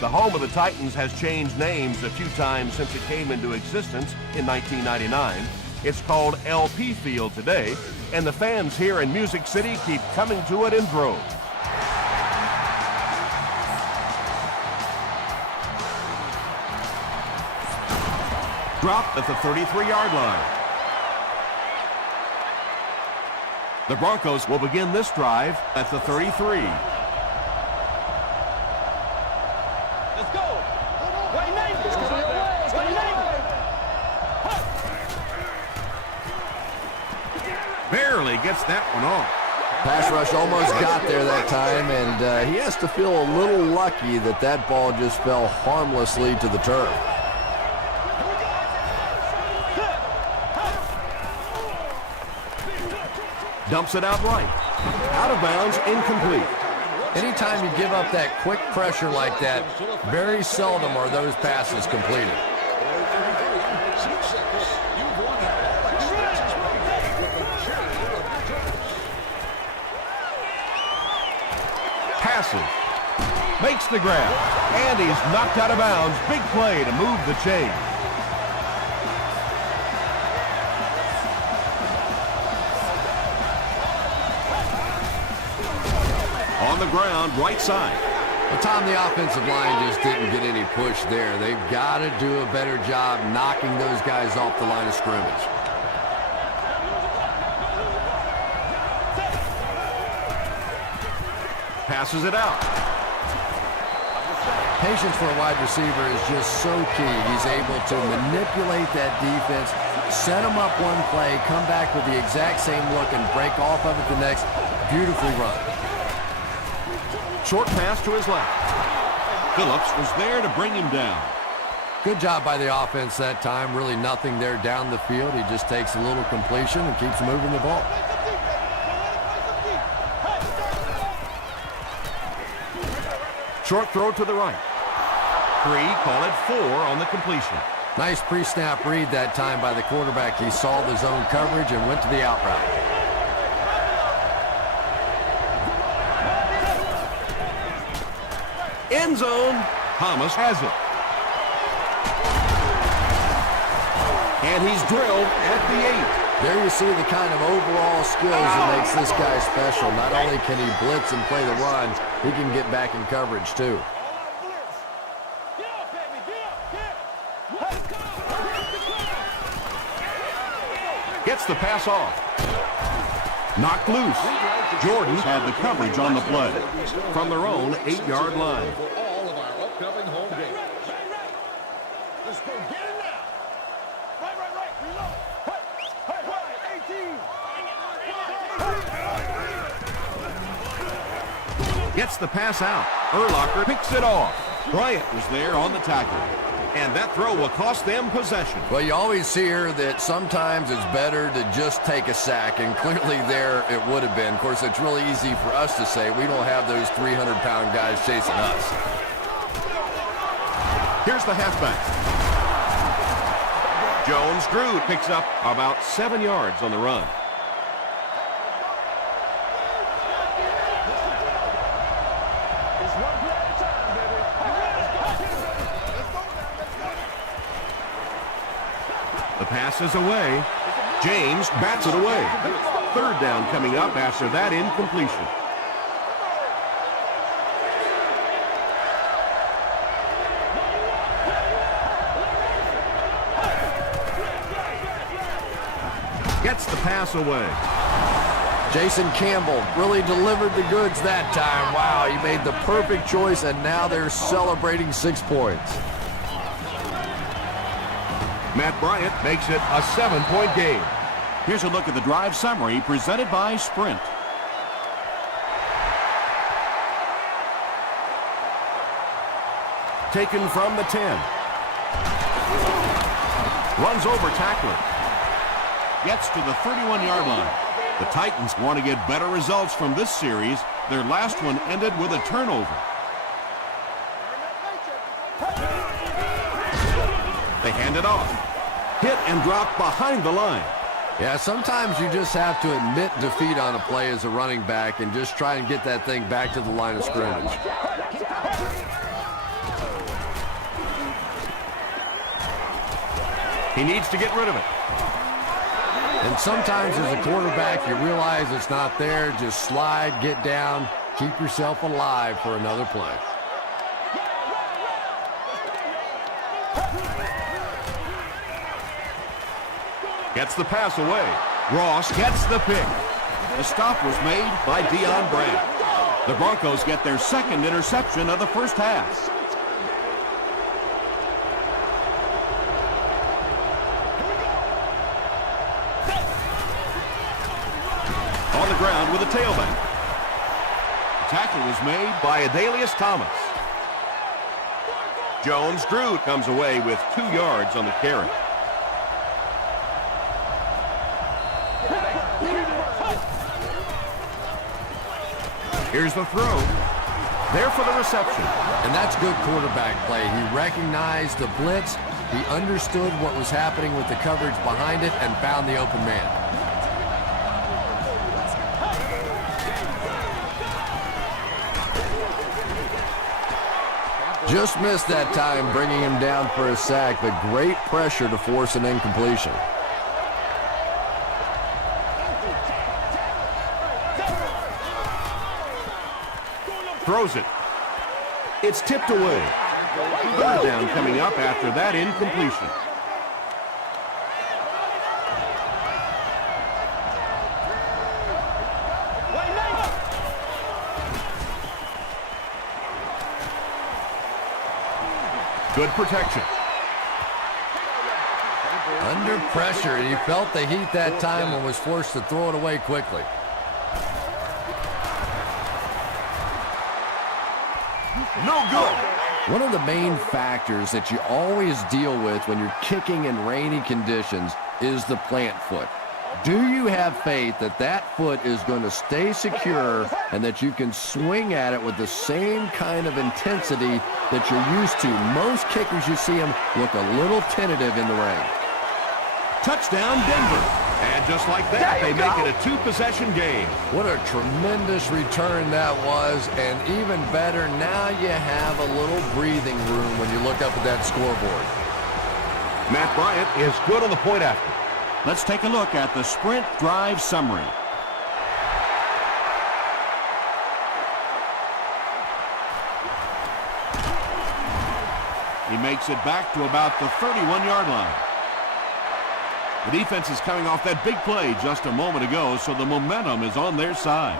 The home of the Titans has changed names a few times since it came into existence in 1999. It's called LP Field today, and the fans here in Music City keep coming to it in droves. Dropped at the 33-yard line. The Broncos will begin this drive at the 33. Let's go. Right now. Barely gets that one off. Pass rush almost got there that time, and he has to feel a little lucky that that ball just fell harmlessly to the turf. Dumps it out right. Out of bounds, incomplete. Anytime you give up that quick pressure like that, very seldom are those passes completed. Passes. Makes the grab. And he's knocked out of bounds. Big play to move the chain. On the ground, right side. Well, Tom, the offensive line just didn't get any push there. They've got to do a better job knocking those guys off the line of scrimmage. Passes it out. Patience for a wide receiver is just so key. He's able to manipulate that defense, set them up one play, come back with the exact same look, and break off of it the next. Beautifully run. Short pass to his left. Phillips was there to bring him down. Good job by the offense that time. Really nothing there down the field. He just takes a little completion and keeps moving the ball. Short throw to the right. 3, call it 4 on the completion. Nice pre-snap read that time by the quarterback. He saw the zone coverage and went to the out route. End zone. Thomas has it. And he's drilled at the 8. There you see the kind of overall skills that makes this guy special. Not only can he blitz and play the run, he can get back in coverage too. Gets the pass off. Knocked loose. Jordan had the coverage on the play. From their own 8-yard line. All of our upcoming home games. Let's go get it now. Right. Reload. Hey, 18. Gets the pass out. Urlacher picks it off. Bryant was there on the tackle. And that throw will cost them possession. Well, you always hear that sometimes it's better to just take a sack, and clearly there it would have been. Of course, it's really easy for us to say. We don't have those 300-pound guys chasing us. Here's the halfback. Jones-Drew picks up about 7 yards on the run. The pass is away. James bats it away. 3rd down coming up after that incompletion. Gets the pass away. Jason Campbell really delivered the goods that time. Wow, he made the perfect choice, and now they're celebrating 6 points. Matt Bryant makes it a 7-point game. Here's a look at the drive summary presented by Sprint. Taken from the 10. Runs over tackler. Gets to the 31-yard line. The Titans want to get better results from this series. Their last one ended with a turnover. They hand it off. Hit and drop behind the line. Yeah, sometimes you just have to admit defeat on a play as a running back and just try and get that thing back to the line of scrimmage. He needs to get rid of it. And sometimes as a quarterback, you realize it's not there. Just slide, get down, keep yourself alive for another play. Gets the pass away. Ross gets the pick. The stop was made by Deion Brand. The Broncos get their second interception of the first half. On the ground with a tailback. The tackle was made by Adalius Thomas. Jones-Drew comes away with 2 yards on the carry. Here's the throw. There for the reception. And that's good quarterback play. He recognized the blitz. He understood what was happening with the coverage behind it and found the open man. Just missed that time, bringing him down for a sack, but great pressure to force an incompletion. Throws it. It's tipped away. Third down coming up after that incompletion. Good protection. Under pressure, and he felt the heat that time and was forced to throw it away quickly. No good. One of the main factors that you always deal with when you're kicking in rainy conditions is the plant foot. Do you have faith that that foot is going to stay secure and that you can swing at it with the same kind of intensity that you're used to? Most kickers, you see them look a little tentative in the rain. Touchdown, Denver. And just like that, they make it a 2-possession game. What a tremendous return that was, and even better, now you have a little breathing room when you look up at that scoreboard. Matt Bryant is good on the point after. Let's take a look at the sprint drive summary. He makes it back to about the 31-yard line. The defense is coming off that big play just a moment ago, so the momentum is on their side.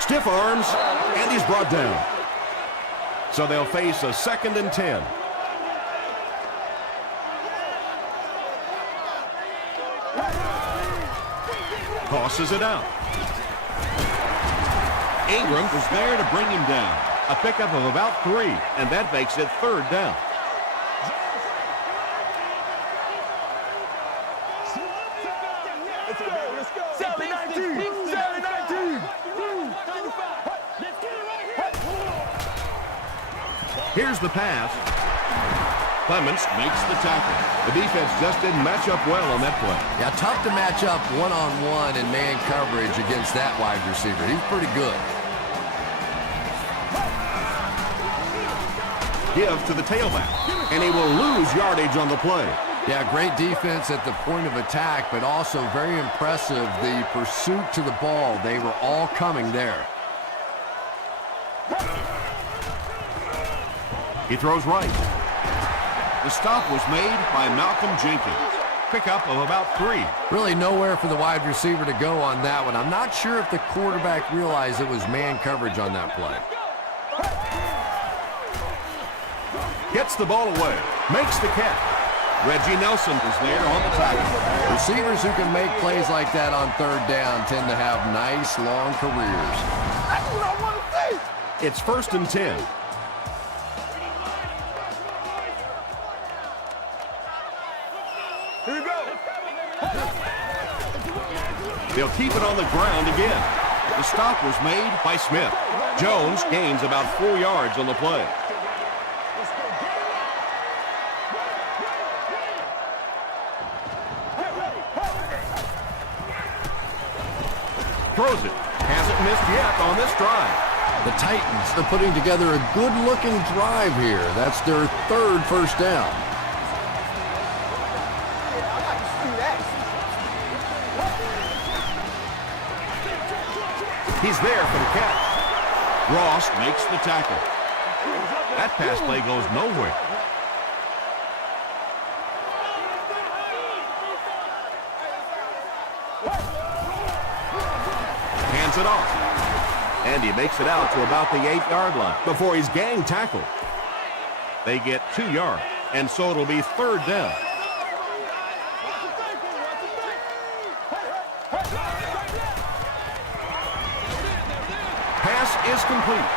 Stiff arms, and he's brought down. So they'll face a 2nd and 10. Tosses it out. Ingram was there to bring him down. A pickup of about 3, and that makes it 3rd down. Let's go. 7-19. 7-19. Here's the pass. Clements makes the tackle. The defense just didn't match up well on that play. Yeah, tough to match up one-on-one in man coverage against that wide receiver. He's pretty good. Give to the tailback, and he will lose yardage on the play. Yeah, great defense at the point of attack, but also very impressive the pursuit to the ball. They were all coming there. He throws right. The stop was made by Malcolm Jenkins. Pickup of about 3. Really nowhere for the wide receiver to go on that one. I'm not sure if the quarterback realized it was man coverage on that play. Gets the ball away. Makes the catch. Reggie Nelson is there on the tackle. Receivers who can make plays like that on 3rd down tend to have nice, long careers. That's what I want to see. It's 1st and 10. Here we go. They'll keep it on the ground again. The stop was made by Smith. Jones gains about 4 yards on the play. Throws it. Hasn't missed yet on this drive. The Titans are putting together a good-looking drive here. That's their third first down. He's there for the catch. Ross makes the tackle. That pass play goes nowhere. Hands it off. And he makes it out to about the 8-yard line before he's gang tackled. They get 2 yards, and so it'll be third down. Pass is complete.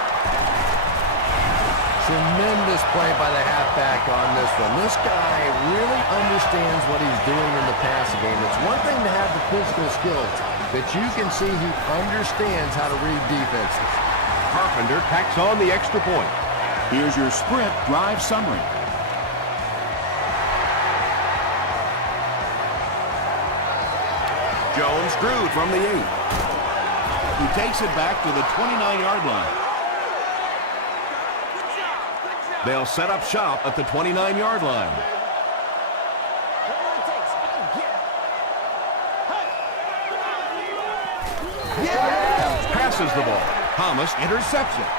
Tremendous play by the halfback on this one. This guy really understands what he's doing in the passing game. It's one thing to have the physical skills, but you can see he understands how to read defenses. Carpenter tacks on the extra point. Here's your sprint drive summary. Jones drew from the 8. He takes it back to the 29-yard line. They'll set up shop at the 29-yard line. Passes the ball. Thomas intercepts it.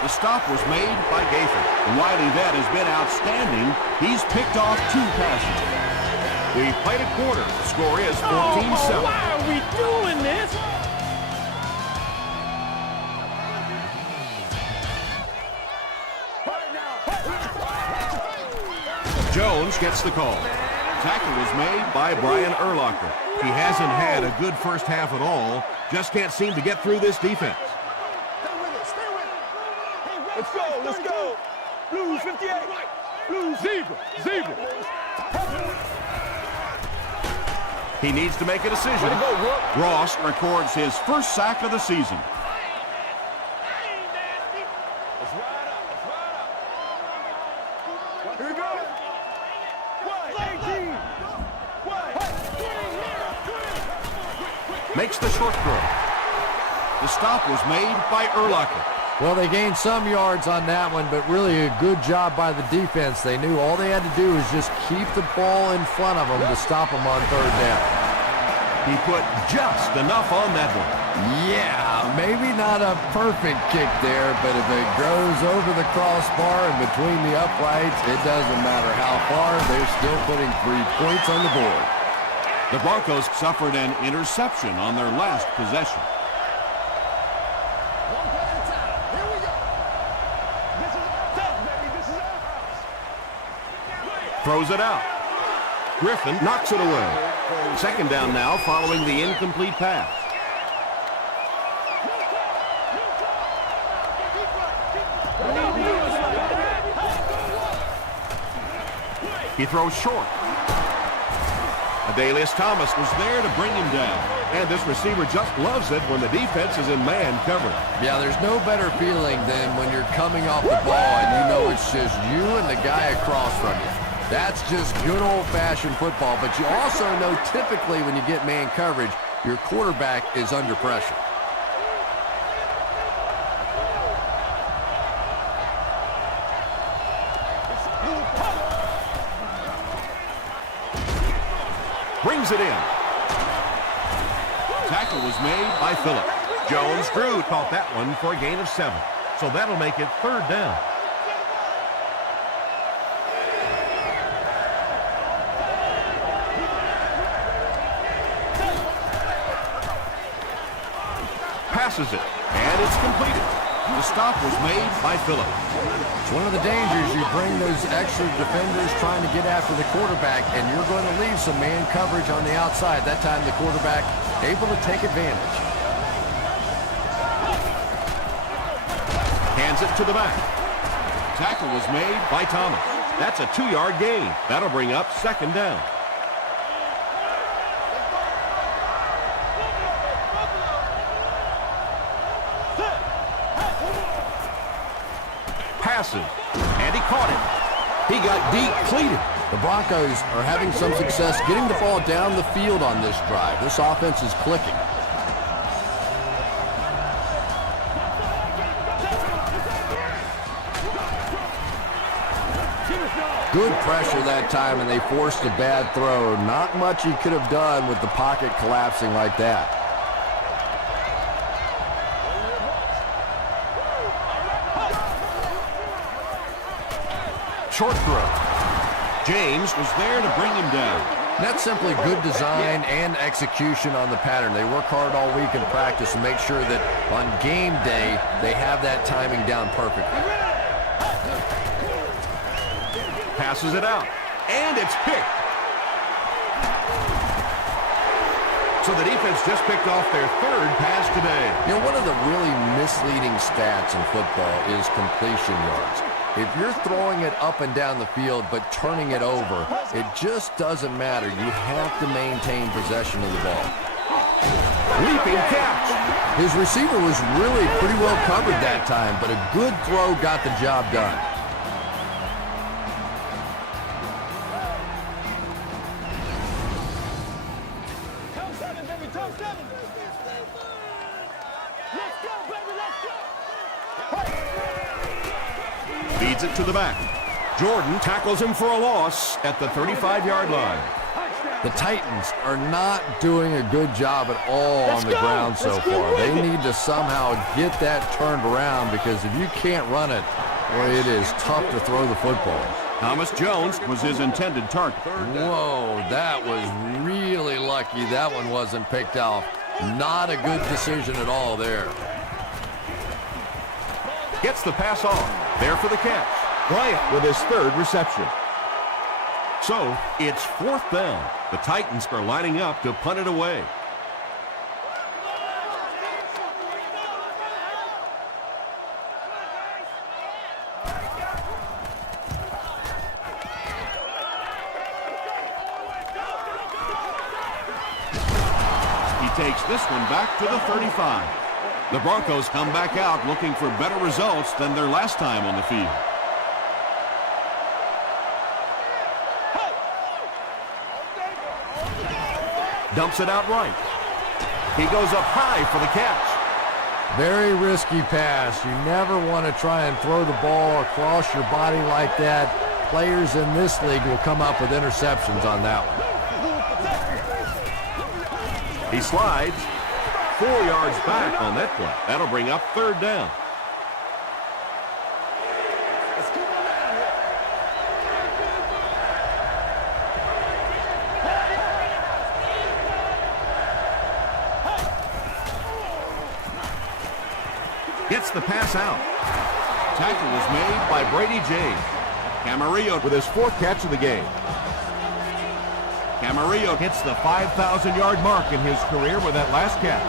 The stop was made by Gaither. The Wiley vet has been outstanding. He's picked off 2 passes. We played a quarter. The score is 14-7. Why are we doing this? Jones gets the call. Tackle was made by Brian Urlacher. He hasn't had a good first half at all. Just can't seem to get through this defense. Let's go, let's go. Blues 58. Blues zebra. He needs to make a decision. Ross records his first sack of the season. Here we go. 18. Makes the short throw. The stop was made by Urlacher. Well, they gained some yards on that one, but really a good job by the defense. They knew all they had to do was just keep the ball in front of them to stop them on third down. He put just enough on that one. Yeah, maybe not a perfect kick there, but if it goes over the crossbar and between the uprights, it doesn't matter how far, they're still putting 3 points on the board. The Broncos suffered an interception on their last possession. Throws it out. Griffin knocks it away. Second down now following the incomplete pass. He throws short. Adalius Thomas was there to bring him down. And this receiver just loves it when the defense is in man coverage. Yeah, there's no better feeling than when you're coming off the ball and you know it's just you and the guy across from you. That's just good old-fashioned football, but you also know typically when you get man coverage, your quarterback is under pressure. Brings it in. Tackle was made by Phillip. Jones Drew caught that one for a gain of 7. So that'll make it third down. Passes it, and it's completed. The stop was made by Phillip. It's one of the dangers. You bring those extra defenders trying to get after the quarterback, and you're going to leave some man coverage on the outside. That time the quarterback able to take advantage. Hands it to the back. Tackle was made by Thomas. That's a 2-yard gain. That'll bring up second down. Passes, and he caught it. He got deep cleated. The Broncos are having some success getting the ball down the field on this drive. This offense is clicking. good pressure that time, and they forced a bad throw. Not much he could have done with the pocket collapsing like that. Short throw. James was there to bring him down. That's simply good design and execution on the pattern. They work hard all week in practice to make sure that on game day they have that timing down perfectly. Passes it out, and it's picked. So the defense just picked off their third pass today. You know, one of the really misleading stats in football is completion yards. If you're throwing it up and down the field but turning it over, it just doesn't matter. You have to maintain possession of the ball. Leaping catch. His receiver was really pretty well covered that time, but a good throw got the job done. Feeds it to the back. Jordan tackles him for a loss at the 35-yard line. The Titans are not doing a good job at all on the ground so far. They need to somehow get that turned around, because if you can't run it, boy, it is tough to throw the football. Thomas Jones was his intended target. Whoa, that was really lucky that one wasn't picked off. Not a good decision at all there. Gets the pass off. There for the catch. Bryant with his third reception. So it's fourth down. The Titans are lining up to punt it away. He takes this one back to the 35. The Broncos come back out looking for better results than their last time on the field. Dumps it out right. He goes up high for the catch. Very risky pass. You never want to try and throw the ball across your body like that. Players in this league will come up with interceptions on that one. He slides 4 yards back on that play. That'll bring up third down. Gets the pass out. Tackle was made by Brady James. Camarillo with his fourth catch of the game. Camarillo hits the 5,000-yard mark in his career with that last catch.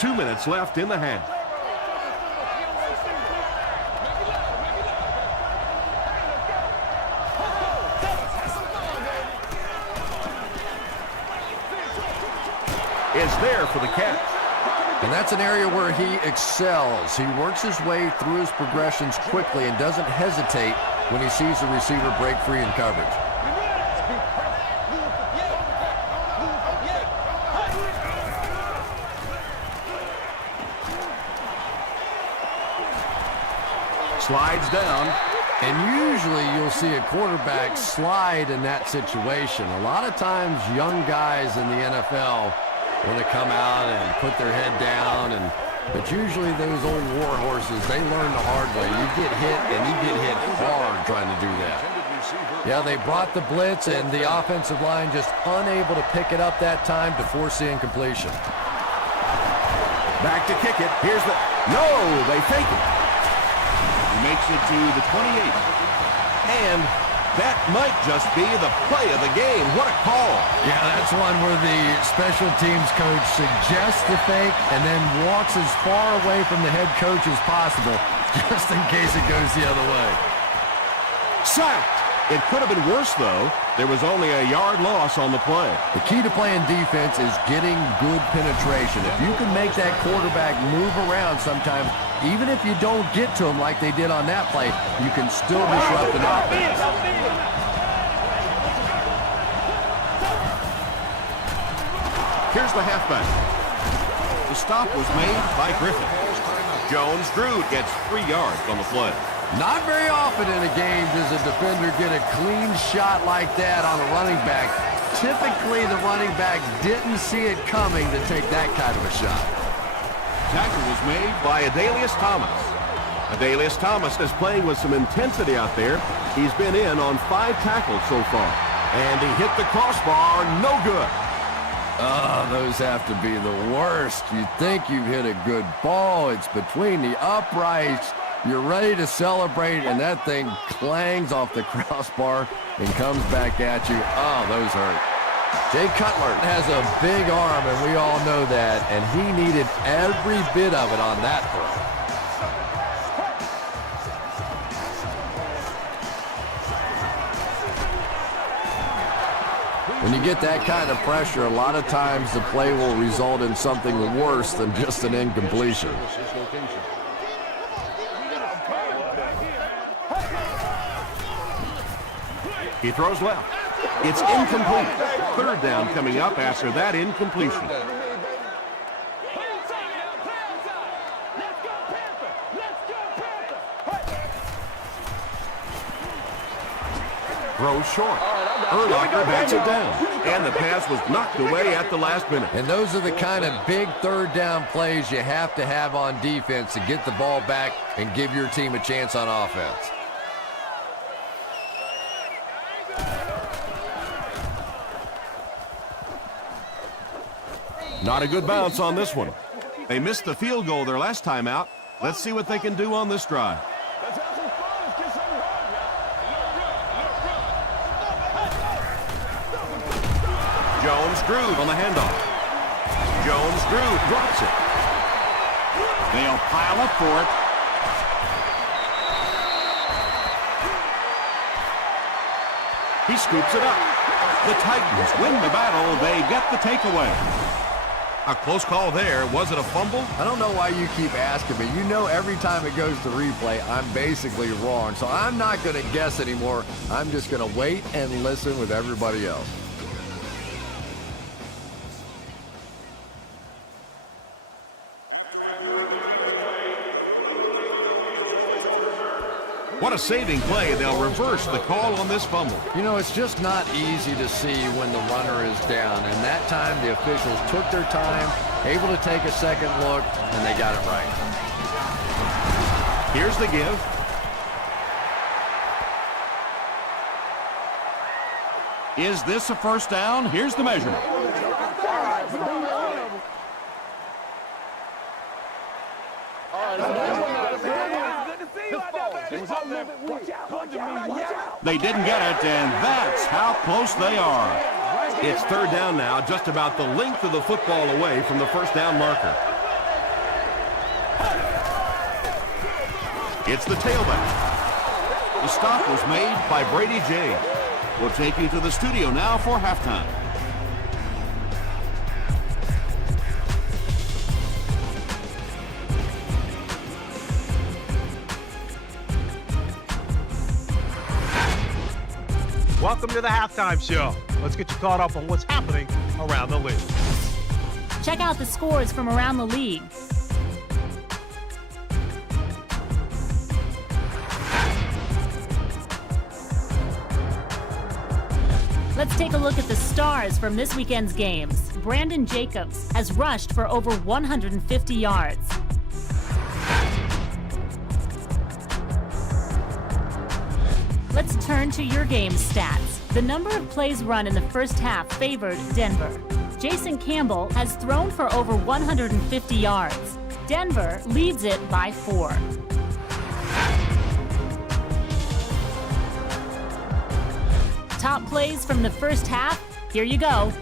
2 minutes left in the half. Is there for the catch. And that's an area where he excels. He works his way through his progressions quickly and doesn't hesitate when he sees the receiver break free in coverage. Slides down. And usually you'll see a quarterback slide in that situation. A lot of times young guys in the NFL want to come out and put their head down, but usually those old war horses, they learn the hard way. You get hit, and you get hit hard trying to do that. Yeah, they brought the blitz, and the offensive line just unable to pick it up that time to force the incompletion. Back to kick it. Here's the... No, they fake it. He makes it to the 28. And that might just be the play of the game. What a call. Yeah, that's one where the special teams coach suggests the fake and then walks as far away from the head coach as possible, just in case it goes the other way. Sacked. It could have been worse, though. There was only a yard loss on the play. The key to playing defense is getting good penetration. If you can make that quarterback move around sometimes, even if you don't get to him like they did on that play, you can still disrupt an offense. Here's the halfback. The stop was made by Griffin. Jones-Drew gets 3 yards on the play. Not very often in a game does a defender get a clean shot like that on a running back. Typically, the running back didn't see it coming to take that kind of a shot. Tackle was made by Adalius Thomas. Adalius Thomas is playing with some intensity out there. He's been in on 5 tackles so far. And he hit the crossbar, no good. Oh, those have to be the worst. You think you've hit a good ball. It's between the uprights. You're ready to celebrate, and that thing clangs off the crossbar and comes back at you. Oh, those hurt. Jay Cutler has a big arm, and we all know that, and he needed every bit of it on that throw. When you get that kind of pressure, a lot of times the play will result in something worse than just an incompletion. He throws left. It's incomplete. 3rd down coming up after that incompletion. Throws short. Urlacher backs it down. And the pass was knocked away at the last minute. And those are the kind of big 3rd down plays you have to have on defense to get the ball back and give your team a chance on offense. Not a good bounce on this one. They missed the field goal their last time out. Let's see what they can do on this drive. Jones-Drew on the handoff. Jones-Drew drops it. They'll pile up for it. He scoops it up. The Titans win the battle. They get the takeaway. A close call there. Was it a fumble? I don't know why you keep asking me. You know every time it goes to replay, I'm basically wrong. So I'm not going to guess anymore. I'm just going to wait and listen with everybody else. What a saving play. They'll reverse the call on this fumble. You know, it's just not easy to see when the runner is down. And that time, the officials took their time, able to take a second look, and they got it right. Here's the give. Is this a 1st down? Here's the measurement. They didn't get it, and that's how close they are. It's 3rd down now, just about the length of the football away from the 1st down marker. It's the tailback. The stop was made by Brady J. We'll take you to the studio now for halftime. Welcome to the Halftime Show. Let's get you caught up on what's happening around the league. Check out the scores from around the league. Let's take a look at the stars from this weekend's games. Brandon Jacobs has rushed for over 150 yards. Let's turn to your game stats. The number of plays run in the first half favored Denver. Jason Campbell has thrown for over 150 yards. Denver leads it by 4. Top plays from the first half, here you go.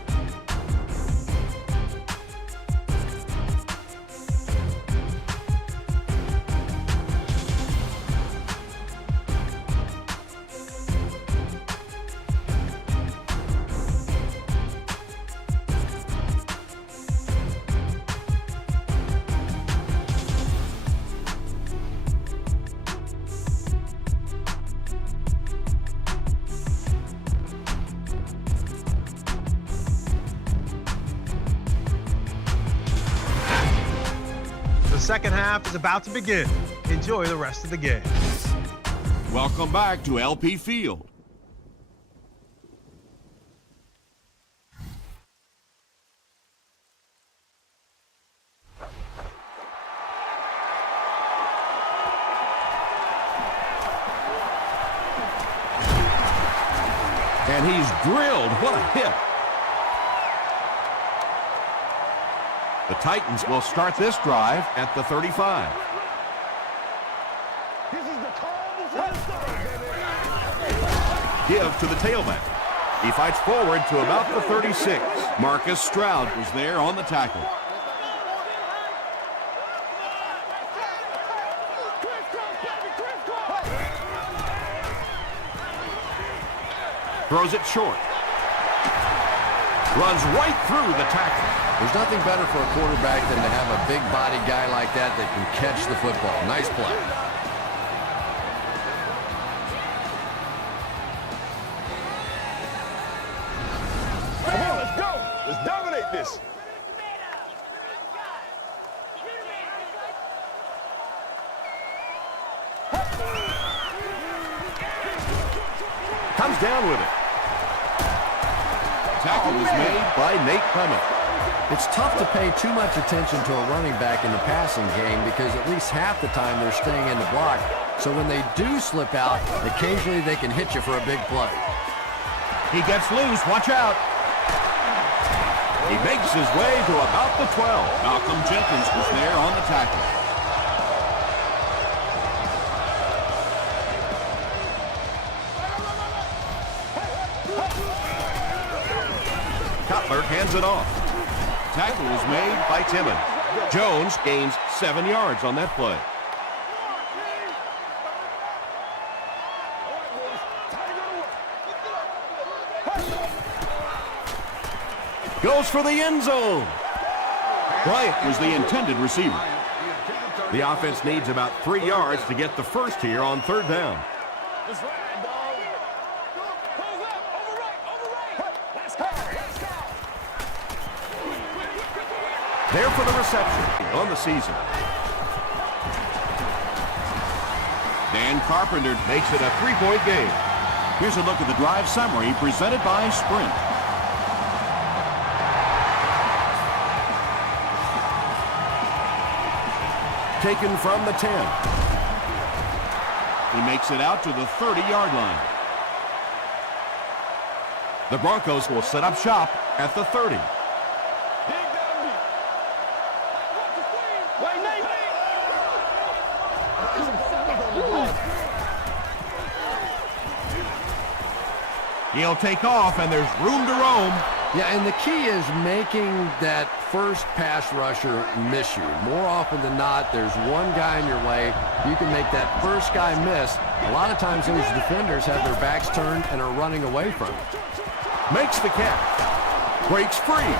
second half is about to begin. Enjoy the rest of the game. Welcome back to LP Field. And he's drilled. What a hit. The Titans will start this drive at the 35. Give to the tailback. He fights forward to about the 36. Marcus Stroud was there on the tackle. Throws it short. Runs right through the tackle. There's nothing better for a quarterback than to have a big body guy like that that can catch the football. Nice play. Come on, let's go. Let's dominate this. Comes down with it. Tackle was made. By Nate Clement. It's tough to pay too much attention to a running back in the passing game because at least half the time they're staying in the block. So when they do slip out, occasionally they can hit you for a big play. He gets loose. Watch out. He makes his way to about the 12. Malcolm Jenkins was there on the tackle. Cutler hands it off. Tackle was made By Timmons. Jones gains 7 yards on that play. Goes for the end zone. Bryant was the intended receiver. The offense needs about 3 yards to get the first here on third down. There for the reception on the season. Dan Carpenter Makes it a 3-point game. Here's a look at the drive summary presented by Sprint. Taken from the 10. He makes it out to the 30-yard line. The Broncos will set up shop at the 30. He'll take off, and there's room to roam. Yeah, and the key is making that first pass rusher miss you. More often than not, there's one guy in your way. You can make that first guy miss. A lot of times those defenders have their backs turned and are running away from it. Makes the catch. Breaks free.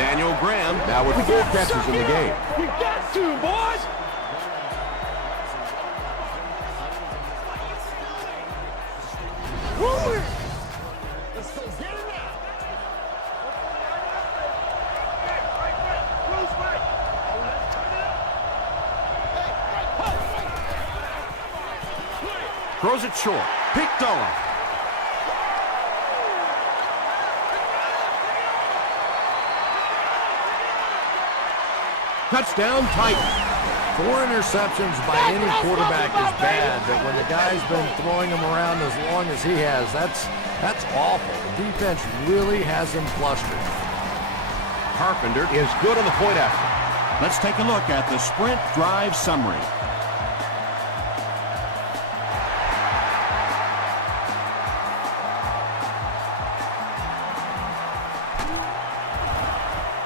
Daniel Graham now with 4 catches in the game. We got to, boys. Let's go get it now. Throws it short. Picked off. Touchdown Titans. 4 interceptions by any quarterback is bad, but when the guy's been throwing them around as long as he has, that's awful. The defense really has him flustered. Carpenter is good on the point after. Let's take a look at the Sprint drive summary.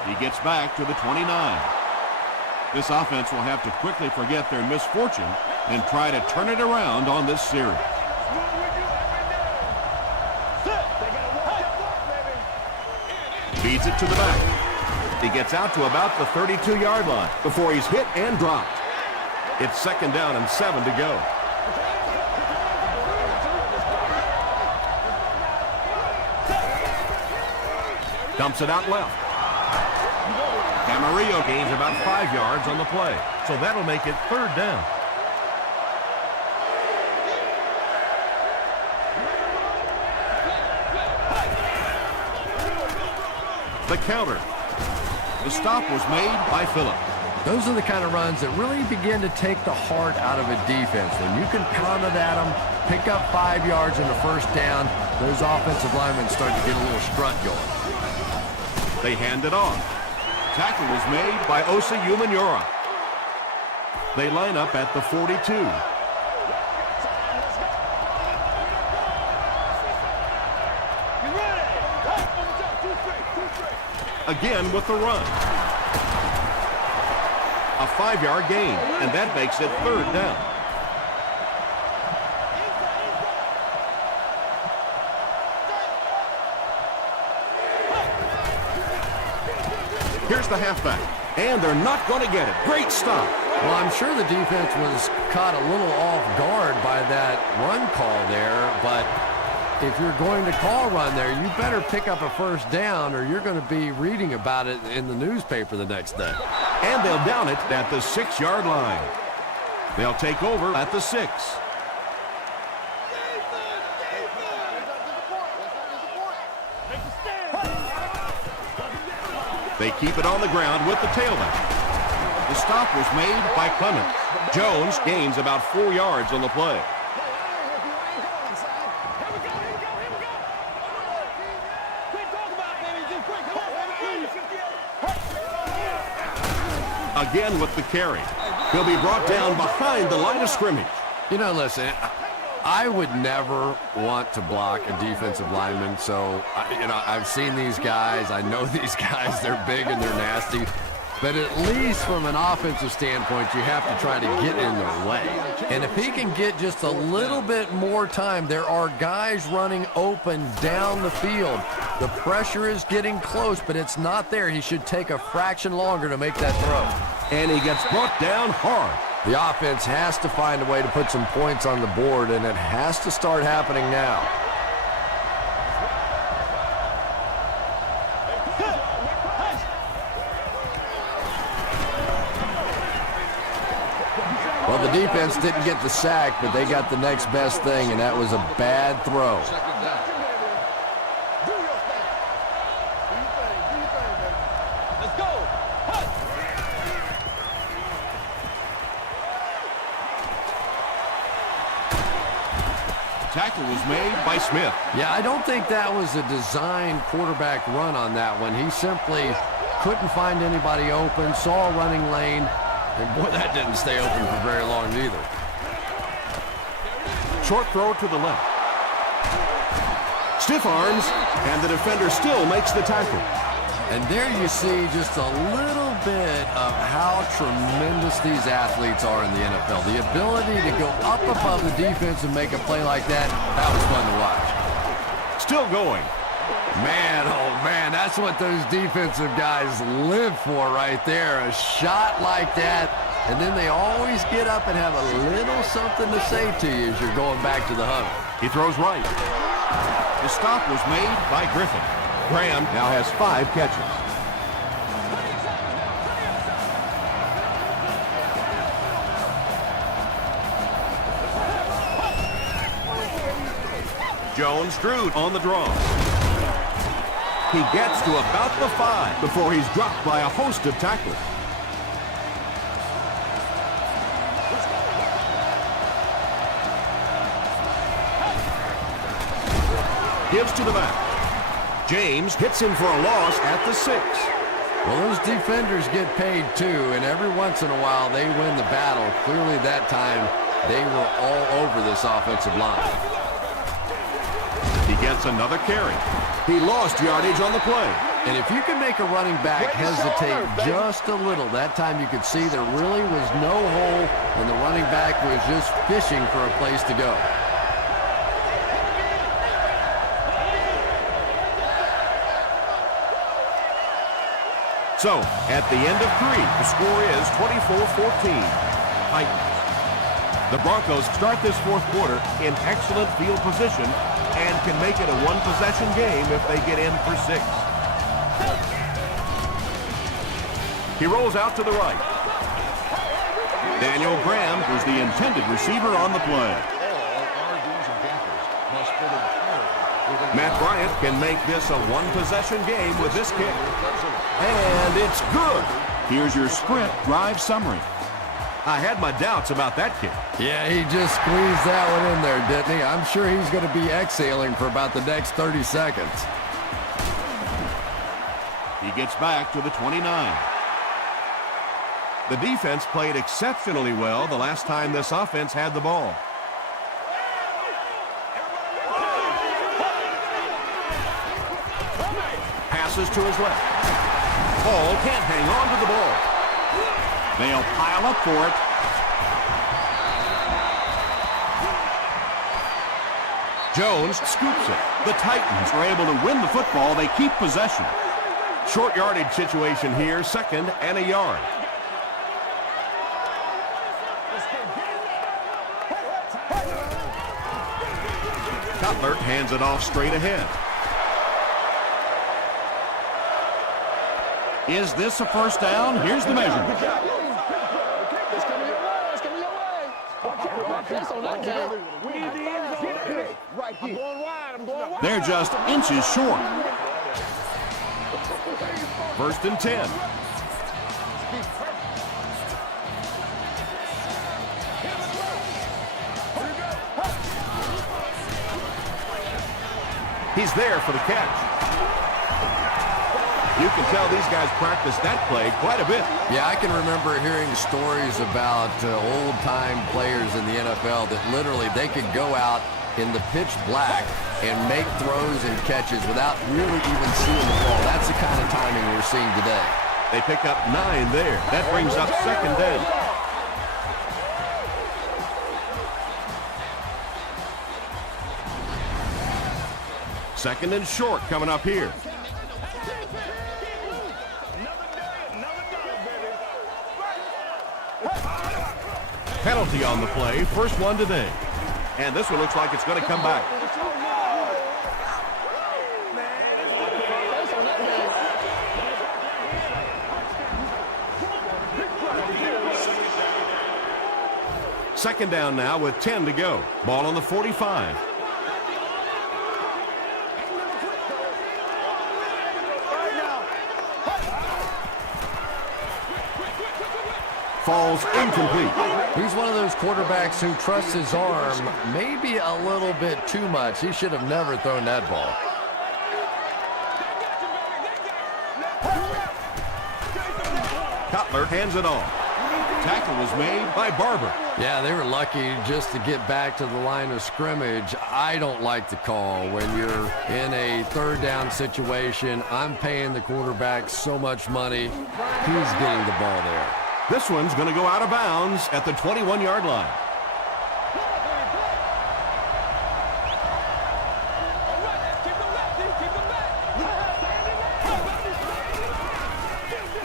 He gets back to the 29. This offense will have to quickly forget their misfortune and try to turn it around on this series. Feeds it to the back. He gets out to about the 32-yard line before he's hit and dropped. It's 2nd down and 7 to go. Dumps it out left. Camarillo gains about 5 yards on the play, so that'll make it 3rd down. The counter. The stop was made by Phillip. Those are the kind of runs that really begin to take the heart out of a defense. When you can pound it at them, pick up 5 yards in the 1st down, those offensive linemen start to get a little strut going. They hand it off. Tackle was made by Osa Umenyiora. They line up at the 42. Again with the run. A 5-yard gain, and that makes it 3rd down. Here's the halfback, and they're not going to get it. Great stop. Well, I'm sure the defense was caught a little off guard by that run call there, but if you're going to call run there, you better pick up a 1st down or you're going to be reading about it in the newspaper the next day. And they'll down it at the 6-yard line. They'll take over at the 6. They keep it on the ground with the tailback. The stop was made by Clemens. Jones gains about 4 yards on the play. Again with the carry. He'll be brought down behind the line of scrimmage. You know, listen, I would never want to block a defensive lineman, so, I've seen these guys. I know these guys. They're big and they're nasty. But at least from an offensive standpoint, you have to try to get in their way. And if he can get just a little bit more time, there are guys running open down the field. The pressure is getting close, but it's not there. He should take a fraction longer to make that throw. And he gets brought down hard. The offense has to find a way to put some points on the board, and it has to start happening now. Well, the defense didn't get the sack, but they got the next best thing, and that was a bad throw. Let's go. Tackle was made by Smith. Yeah, I don't think that was a designed quarterback run on that one. He simply couldn't find anybody open, saw a running lane, and boy, that didn't stay open for very long either. Short throw to the left. Stiff arms, and the defender still makes the tackle. And there you see just a little bit of how tremendous these athletes are in the NFL. The ability to go up above the defense and make a play like that, that was fun to watch. Still going. Man, oh man, that's what those defensive guys live for right there. A shot like that, and then they always get up and have a little something to say to you as you're going back to the huddle. He throws right. The stop was made by Griffin. Graham now has 5 catches. Jones drew on the draw. He gets to about the 5 before he's dropped by a host of tacklers. Gives to the back. James hits him for a loss at the 6. Well, those defenders get paid too, and every once in a while they win the battle. Clearly that time they were all over this offensive line. He gets another carry. He lost yardage on the play. And if you can make a running back hesitate just a little, that time you could see there really was no hole, and the running back was just fishing for a place to go. So, at the end of 3, the score is 24-14. Titans. The Broncos start this 4th quarter in excellent field position and can make it a one-possession game if they get in for 6. He rolls out to the right. Daniel Graham was the intended receiver on the play. Matt Bryant can make this a one-possession game with this kick. And it's good. Here's your sprint drive summary. I had my doubts about that kick. Yeah, he just squeezed that one in there, didn't he? I'm sure he's going to be exhaling for about the next 30 seconds. He gets back to the 29. The defense played exceptionally well the last time this offense had the ball. Passes to his left. Hall can't hang on to the ball. They'll pile up for it. Jones scoops it. The Titans are able to win the football. They keep possession. Short yardage situation here, 2nd and a yard. Cutler hands it off straight ahead. Is this a first down? Here's the measurement. They're just inches short. 1st and 10. He's there for the catch. You can tell these guys practice that play quite a bit. Yeah, I can remember hearing stories about old-time players in the NFL that literally they could go out in the pitch black and make throws and catches without really even seeing the ball. That's the kind of timing we're seeing today. They pick up 9 there. That brings up 2nd down. Second and short coming up here. Penalty on the play, first one today. And this one looks like it's going to come back. Second down now with 10 to go. Ball on the 45. Falls incomplete. He's one of those quarterbacks who trusts his arm maybe a little bit too much. He should have never thrown that ball. Cutler hands it off. Tackle was made by Barber. Yeah, they were lucky just to get back to the line of scrimmage. I don't like the call when you're in a 3rd down situation. I'm paying the quarterback so much money. He's getting the ball there. This one's going to go out of bounds at the 21-yard line.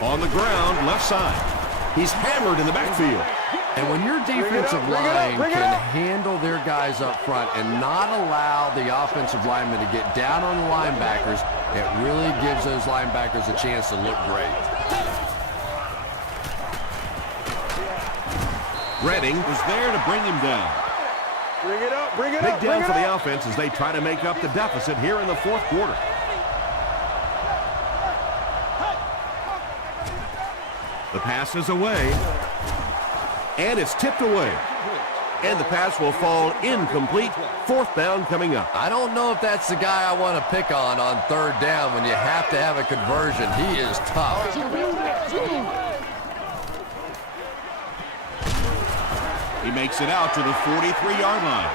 On the ground, left side. He's hammered in the backfield. And when your defensive line can handle their guys up front and not allow the offensive linemen to get down on the linebackers, it really gives those linebackers a chance to look great. Redding was there to bring him down. Bring it up, bring it Big up. down for the offense as they try to make up the deficit here in the 4th quarter. The pass is away. And it's tipped away. And the pass will fall incomplete. 4th down coming up. I don't know if that's the guy I want to pick on 3rd down when you have to have a conversion. He is tough. He makes it out to the 43-yard line.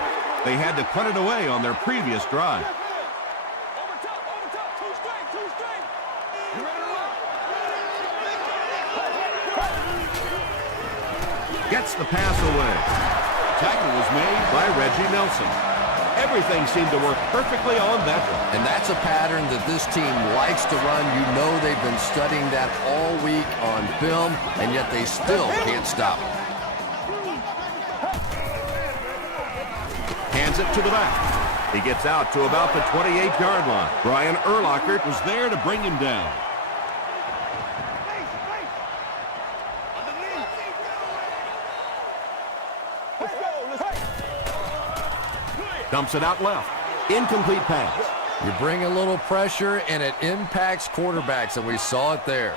They had to cut it away on their previous drive. Gets the pass away. Tackle was made by Reggie Nelson. Everything seemed to work perfectly on that one. And that's a pattern that this team likes to run. You know they've been studying that all week on film, and yet they still can't stop it. Hands it to the back. He gets out to about the 28-yard line. Brian Urlacher was there to bring him down. Dumps it out left. Incomplete pass. You bring a little pressure, and it impacts quarterbacks, and we saw it there.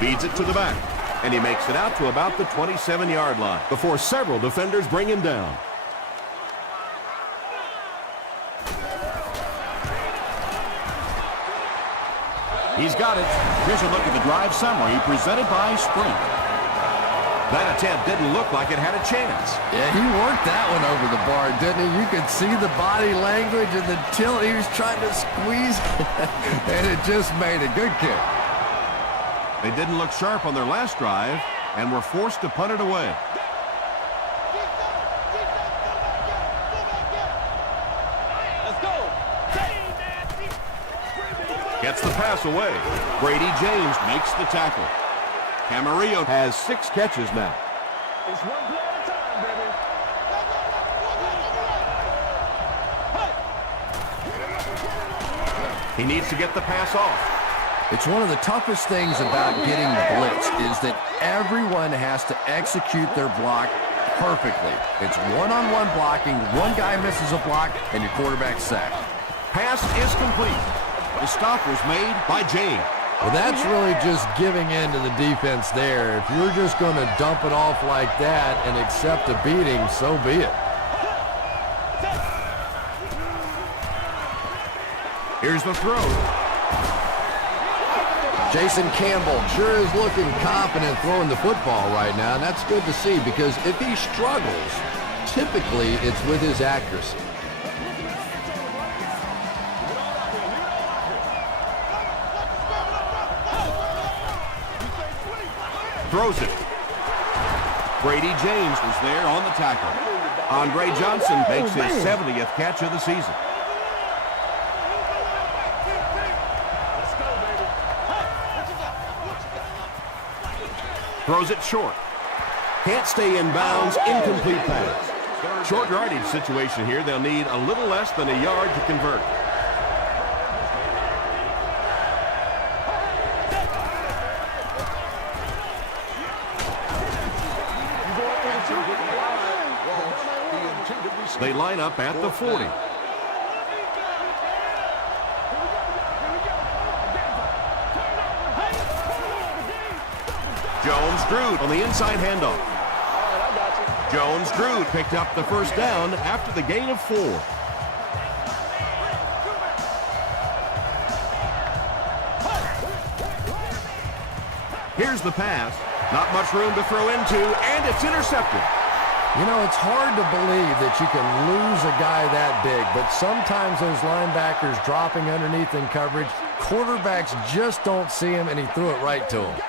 Feeds it to the back, and he makes it out to about the 27-yard line before several defenders bring him down. He's got it. Here's a look at the drive summary presented by Sprint. That attempt didn't look like it had a chance. Yeah, he worked that one over the bar, didn't he? You could see the body language and the tilt. He was trying to squeeze, and it just made a good kick. They didn't look sharp on their last drive and were forced to punt it away. Gets the pass away. Brady James makes the tackle. Camarillo has 6 catches now. It's one play at a time, baby. He needs to get the pass off. It's one of the toughest things about getting blitzed is that everyone has to execute their block perfectly. It's one-on-one blocking. One guy misses a block, and your quarterback's sacked. Pass is complete. The stop was made by James. Well, that's really just giving in to the defense there. If you're just going to dump it off like that and accept a beating, so be it. Here's the throw. Jason Campbell sure is looking confident throwing the football right now, and that's good to see because if he struggles, typically it's with his accuracy. Throws it. Brady James was there on the tackle. Andre Johnson makes his 70th catch of the season. Throws it short. Can't stay in bounds. Incomplete pass. Short yardage situation here. They'll need a little less than a yard to convert. They line up at the 40. Jones-Drew on the inside handoff. Jones-Drew picked up the first down after the gain of 4. Here's the pass. Not much room to throw into, and it's intercepted. You know, it's hard to believe that you can lose a guy that big, but sometimes those linebackers dropping underneath in coverage, quarterbacks just don't see him, and he threw it right to him.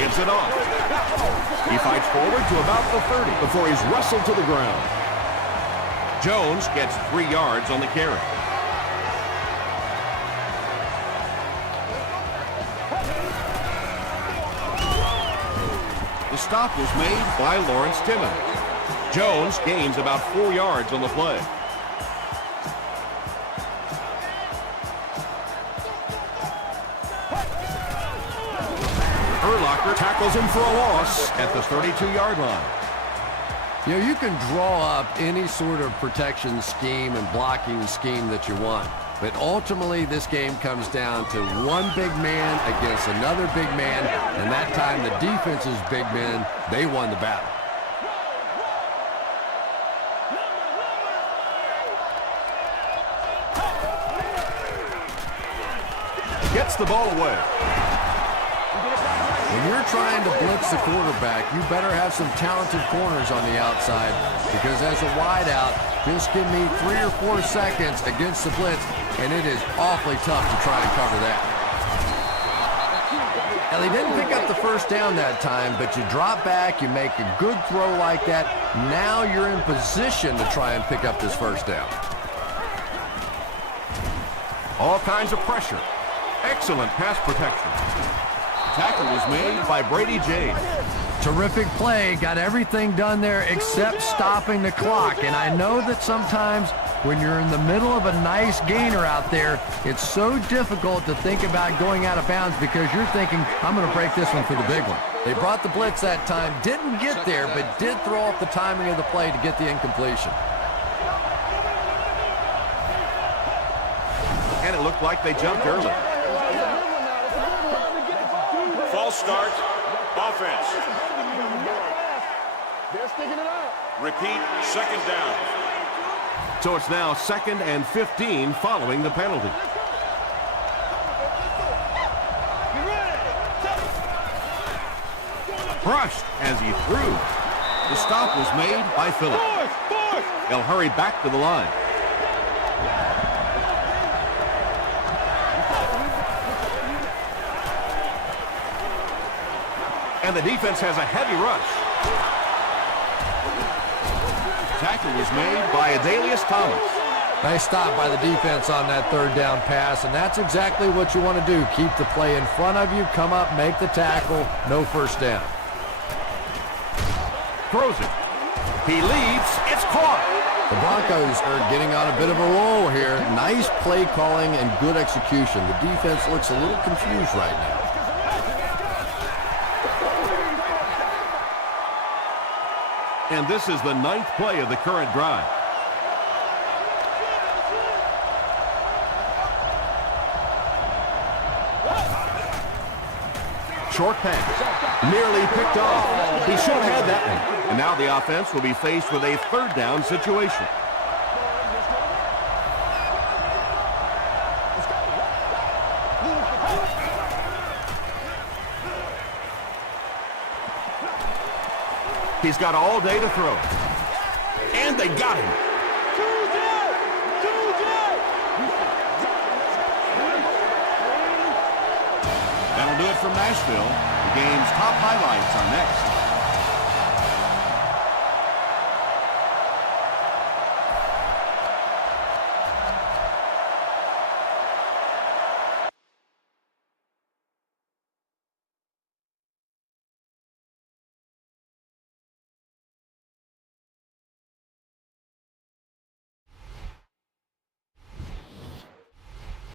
Gives it off. He fights forward to about the 30 before he's wrestled to the ground. Jones gets 3 yards on the carry. The stop was made by Lawrence Timmons. Jones gains about 4 yards on the play. Urlacher tackles him for a loss at the 32-yard line. You know, you can draw up any sort of protection scheme and blocking scheme that you want. But ultimately, this game comes down to one big man against another big man, and that time the defense's big men, they won the battle. Gets the ball away. When you're trying to blitz the quarterback, you better have some talented corners on the outside, because as a wideout, just give me 3 or 4 seconds against the blitz, and it is awfully tough to try to cover that. Now, they didn't pick up the first down that time, but you drop back, you make a good throw like that. Now you're in position to try and pick up this first down. All kinds of pressure. Excellent pass protection. Tackle was made by Brady James. Terrific play, got everything done there except stopping the clock. And I know that sometimes When you're in the middle of a nice gainer out there, it's so difficult to think about going out of bounds because you're thinking, I'm going to break this one for the big one. They brought the blitz that time, didn't get there, but did throw off the timing of the play to get the incompletion. And it looked like they jumped early. False start. Offense. They're sticking it out. Repeat, second down. So it's now 2nd and 15 following the penalty. Brushed as he threw. The stop was made by Phillips. They'll hurry back to the line. And the defense has a heavy rush. Tackle was made by Adalius Thomas. Nice stop by the defense on that third down pass, and that's exactly what you want to do. Keep the play in front of you, come up, make the tackle, no first down. Throws it. He leaps. It's caught. The Broncos are getting on a bit of a roll here. Nice play calling and good execution. The defense looks a little confused right now. And this is the 9th play of the current drive. Short pass. Nearly picked off. He should have had that one. And now the offense will be faced with a 3rd down situation. He's got all day to throw. And they got him. That'll do it from Nashville. The game's top highlights are next.